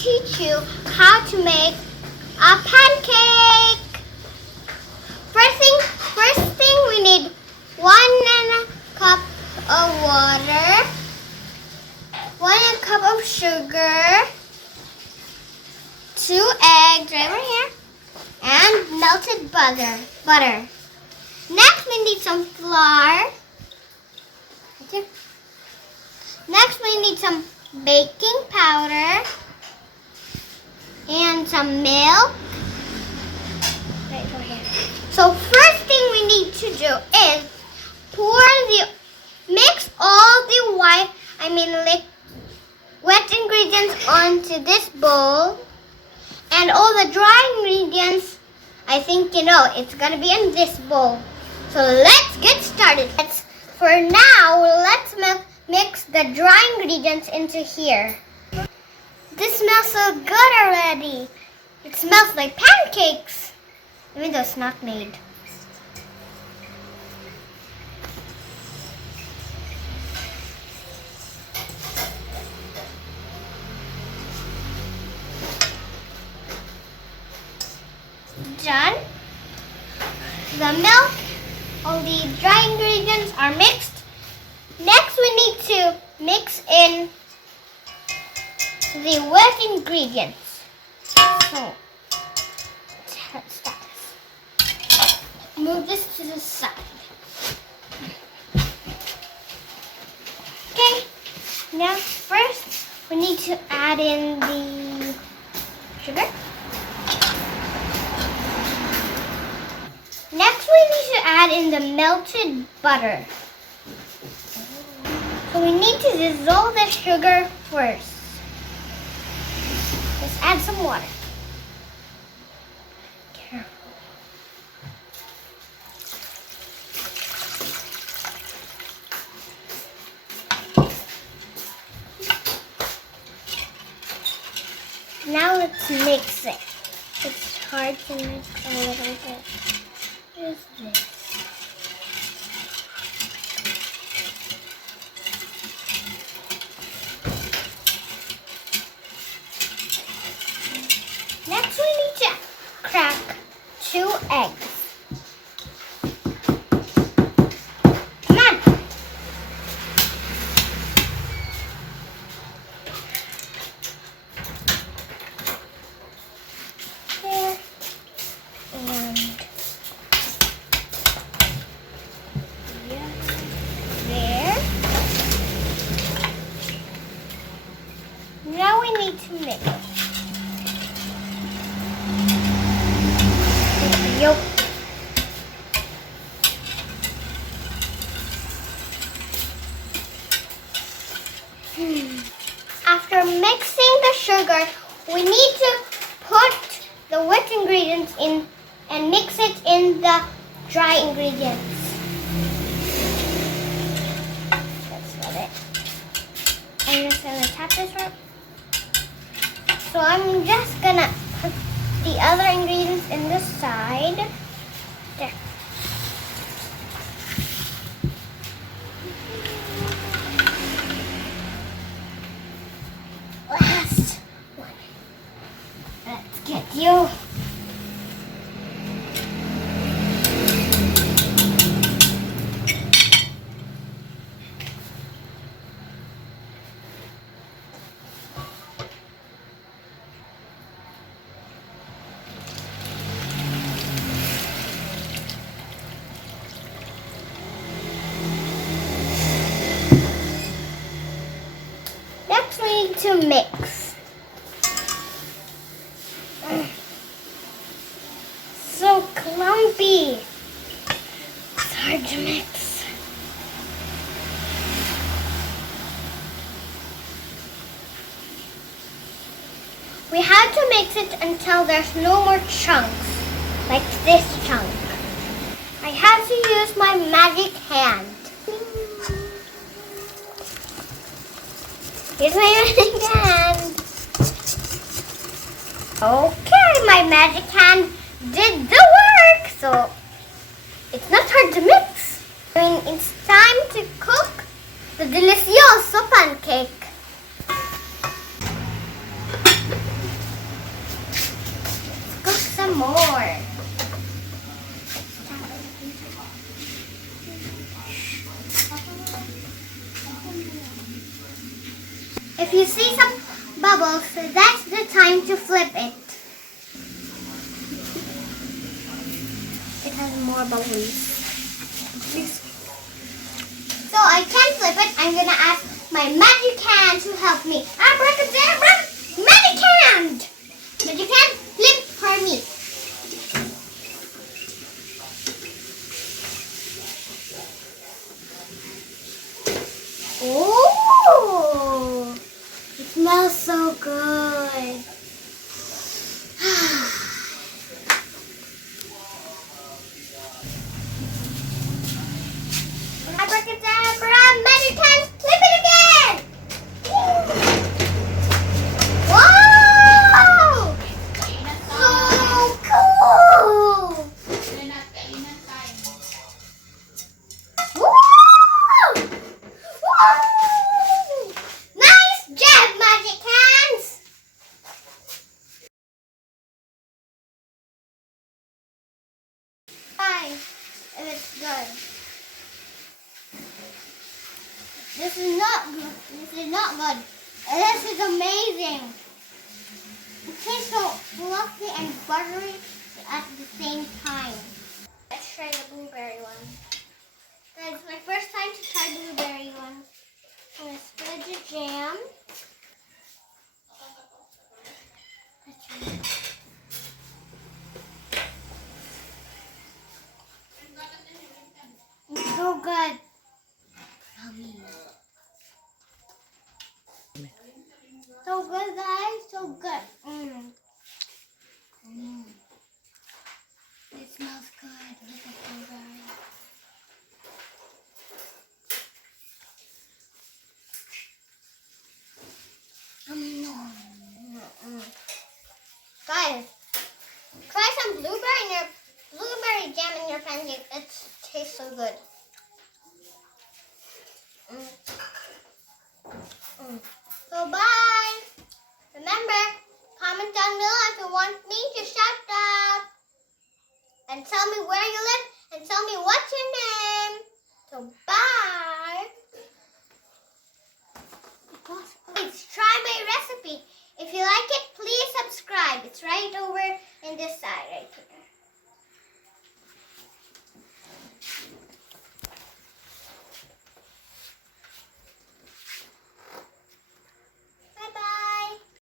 teach you how to make a pancake. First thing we need 1 cup of water, 1 cup of sugar, 2 eggs right over here, and melted butter. Next we need some flour. Next we need some baking powder and some milk. Right over here. So first thing we need to do is mix all the wet ingredients onto this bowl, and all the dry ingredients, I think you know, it's gonna be in this bowl. So let's get started. For now, let's mix the dry ingredients into here. This smells so good already. It smells like pancakes, even though it's not made. Done. The milk, all the dry ingredients are mixed. Next we need to mix in the wet ingredients. So let's start this. Move this to the side. Okay, now first we need to add in the sugar. Next we need to add in the melted butter. So we need to dissolve the sugar first. Let's add some water. Careful. Now let's mix it. It's hard to mix a little bit. What is this? Next we need to crack 2 eggs. Come on. There. And there. Now we need to mix. Yolk. After mixing the sugar, we need to put the wet ingredients in and mix it in the dry ingredients. That's what it. I'm just gonna tap this up. So I'm just gonna put the other ingredients in the side. There. Last one. Let's get you. Next we need to mix. So clumpy. It's hard to mix. We have to mix it until there's no more chunks, like this chunk. I have to use my magic hand. Here's my magic hand. Okay, my magic hand did the work. So it's not hard to mix. It's time to cook the delicioso pancake. some more. If you see some bubbles, that's the time to flip it. It has more bubbles. So I can't flip it. I'm gonna ask my magic hand to help me. Abracadabra! Magic hand! Magic hand, flip for me. Oh! It smells so good. Abracadabra, magic hand, flip it again! Wow! So cool! Woo! Woo! Nice job, magic hands! Fine, if it's good. This is not good. This is not good. This is amazing. It tastes so fluffy and buttery at the same time. Let's try the blueberry one. Guys, it's my first time to try blueberry one. I'm going to spread the jam. Let's try it. It's so good. Yummy. So good, guys. So good. It smells good. Look at blueberry. Guys, try some blueberry jam in your pancake. It tastes so good. So bye. Remember, comment down below if you want me to shout out. And tell me where you live and tell me what's your name. So bye. Please try my recipe. If you like it, please subscribe. It's right over in this side right here.